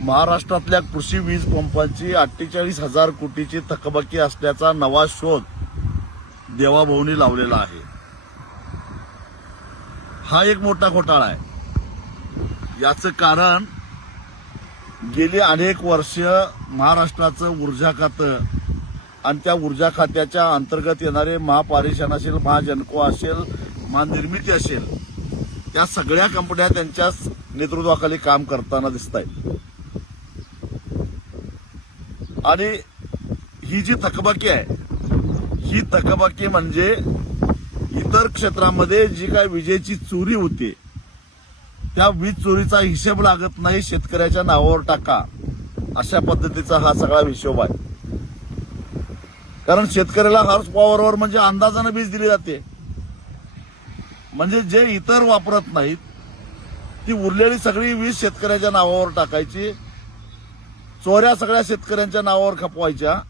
महाराष्ट्रातल्या कृषी वीज पंपांची 48,000 कोटीची थकबाकी असल्याचा नवा शोध देवाभाऊंनी लावलेला आहे. हा एक मोठा घोटाळा आहे. याचं कारण गेली अनेक वर्ष महाराष्ट्राचं ऊर्जा खातं आणि त्या ऊर्जा खात्याच्या अंतर्गत येणारे महापारेषण असेल, महाजनको असेल, महानिर्मिती असेल, त्या सगळ्या कंपन्या त्यांच्या नेतृत्वाखाली काम करताना दिसत आहेत. आणि ही जी थकबाकी आहे, ही थकबाकी म्हणजे इतर क्षेत्रामध्ये जी काय विजेची चोरी होते त्या वीज चोरीचा हिशेब लागत नाही, शेतकऱ्याच्या नावावर टाका, अशा पद्धतीचा हा सगळा हिशोब आहे. कारण शेतकऱ्याला हॉर्स पॉवरवर म्हणजे अंदाजानं वीज दिली जाते. म्हणजे जे इतर वापरत नाहीत ती उरलेली सगळी वीज शेतकऱ्याच्या नावावर टाकायची, चोऱ्या सगळ्या शेतकऱ्यांच्या नावावर खपवायच्या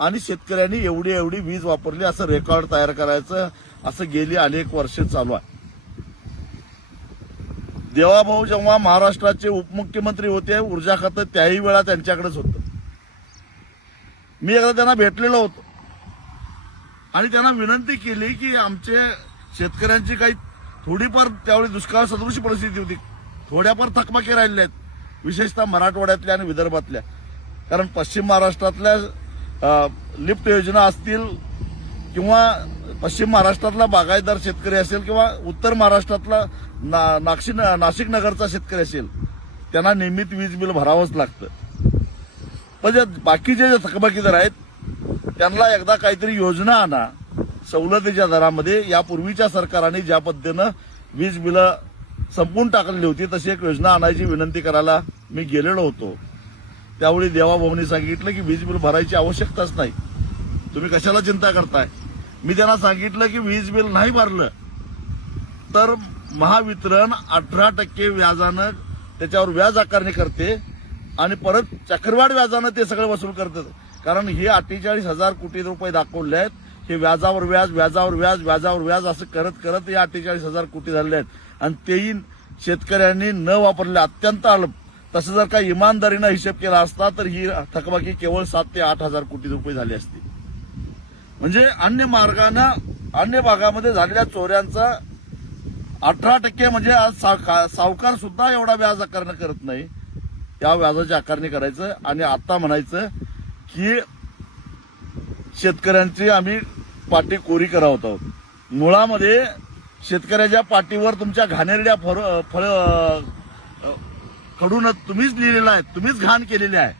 आणि शेतकऱ्यांनी एवढी एवढी वीज वापरली असं रेकॉर्ड तयार करायचं, असं गेली अनेक वर्ष चालू आहे. देवाभाऊ जेव्हा महाराष्ट्राचे उपमुख्यमंत्री होते, ऊर्जा खातं त्याही वेळा त्यांच्याकडेच होतं. मी एकदा त्यांना भेटलेलो होतो आणि त्यांना विनंती केली की आमचे शेतकऱ्यांची काही थोडीफार त्यावेळी दुष्काळ सदृश परिस्थिती होती, थोड्याफार थकबाकी राहिल्या आहेत, विशेषतः मराठवाड्यातल्या आणि विदर्भातल्या. कारण पश्चिम महाराष्ट्रातल्या लिफ्ट योजना असतील किंवा पश्चिम महाराष्ट्रातला बागायतदार शेतकरी असेल किंवा उत्तर महाराष्ट्रातला नाशिक नगरचा शेतकरी असेल, त्यांना नियमित वीज बिल भरावंच लागतं. पण बाकीचे जे थकबाकीदार आहेत त्यांना एकदा काहीतरी योजना आणा सवलतीच्या दरामध्ये. यापूर्वीच्या सरकारने ज्या पद्धतीनं वीज बिलं संपून टाकलेली होती तशी एक योजना आणायची विनंती करायला मी गेलेलो होतो. त्यावेळी देवाभाऊंनी सांगितलं की वीज बिल भरायची आवश्यकताच नाही, तुम्ही कशाला चिंता करताय. मी त्यांना सांगितलं की वीज बिल नाही भरलं तर महावितरण 18% व्याजानं त्याच्यावर व्याज आकारणी करते आणि परत चक्रवाढ व्याजानं ते सगळं वसूल करतात. कारण हे 48,000 कोटी रुपये दाखवले आहेत, हे व्याजावर व्याज, व्याजावर व्याज, व्याजावर व्याज असं करत करत हे 48,000 कोटी झाले आहेत. आणि तेही शेतकऱ्यांनी न वापरले, अत्यंत अल्प. तसं जर का इमानदारीनं हिशेब केला असता तर ही थकबाकी केवळ 7,000 ते 8,000 कोटी रुपये झाली असती. म्हणजे अन्य मार्गानं अन्य भागामध्ये झालेल्या चोऱ्यांचा 18% म्हणजे आज सावकार सुद्धा एवढा व्याज आकारणी करत नाही, त्या व्याजाची आकारणी करायचं आणि आता म्हणायचं की शेतकऱ्यांची आम्ही पाटी कोरी करावत आहोत. मुळामध्ये शेतकऱ्याच्या पाठीवर तुमच्या घाणेरड्या फळ खडून तुम्हीच लिहिलेलं आहे, तुम्हीच घाण केलेली आहे.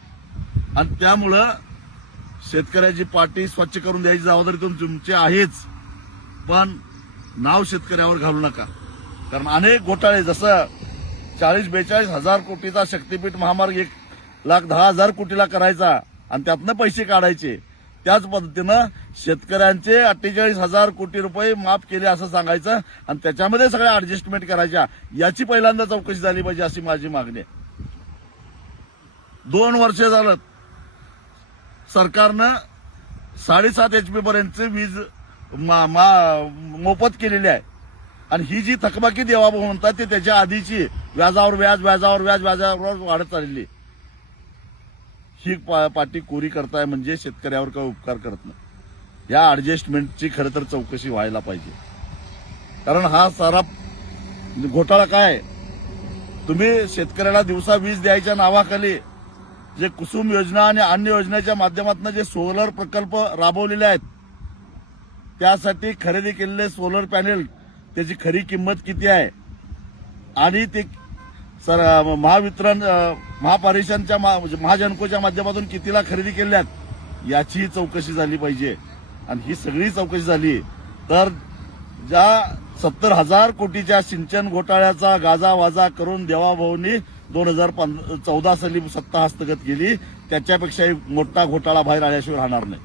आणि त्यामुळं शेतकऱ्याची पाठी स्वच्छ करून द्यायची जबाबदारी तुमची आहेच, पण नाव शेतकऱ्यावर घालू नका. कारण अनेक घोटाळे, जसं 40-42 हजार कोटीचा शक्तीपीठ महामार्ग 1,10,000 कोटीला करायचा आणि त्यातनं पैसे काढायचे, त्याच पद्धतीनं शेतकऱ्यांचे 48,000 कोटी रुपये माफ केले असं सांगायचं आणि त्याच्यामध्ये सगळ्या ऍडजस्टमेंट करायच्या. याची पहिल्यांदा चौकशी झाली पाहिजे अशी माझी मागणी आहे. 2 वर्ष झालं सरकारनं 7.5 HP पर्यंतची वीज मोफत केलेली आहे आणि ही जी थकबाकी देवाभाऊ म्हणतात ती त्याच्या आधीची व्याजावर व्याज, व्याजावर व्याज, व्याजावर वाढत चाललेली. ही पाटी कोरी करताय म्हणजे शेतकऱ्यावर काही उपकार करत नाही. या ऍडजस्टमेंटची खरं तर चौकशी व्हायला पाहिजे. कारण हा सारा घोटाळा काय, तुम्ही शेतकऱ्याला दिवसा वीज द्यायच्या नावाखाली जे कुसुम योजना आणि अन्य योजनेच्या माध्यमातून जे सोलर प्रकल्प राबवलेले आहेत, त्यासाठी खरेदी केलेले सोलर पॅनेल त्याची खरी किंमत किती आहे आणि ते महावितरण महापारेषणच्या महाजनकोच्या माध्यमातून कितीला खरेदी केल्यात याची चौकशी झाली पाहिजे. आणि ही सगळी चौकशी झाली तर ज्या 70,000 कोटीच्या सिंचन घोटाळ्याचा गाजावाजा करून देवाभाऊंनी 2014 साली सत्ता हस्तगत केली, त्याच्यापेक्षाही मोठा घोटाळा बाहेर आल्याशिवाय राहणार नाही.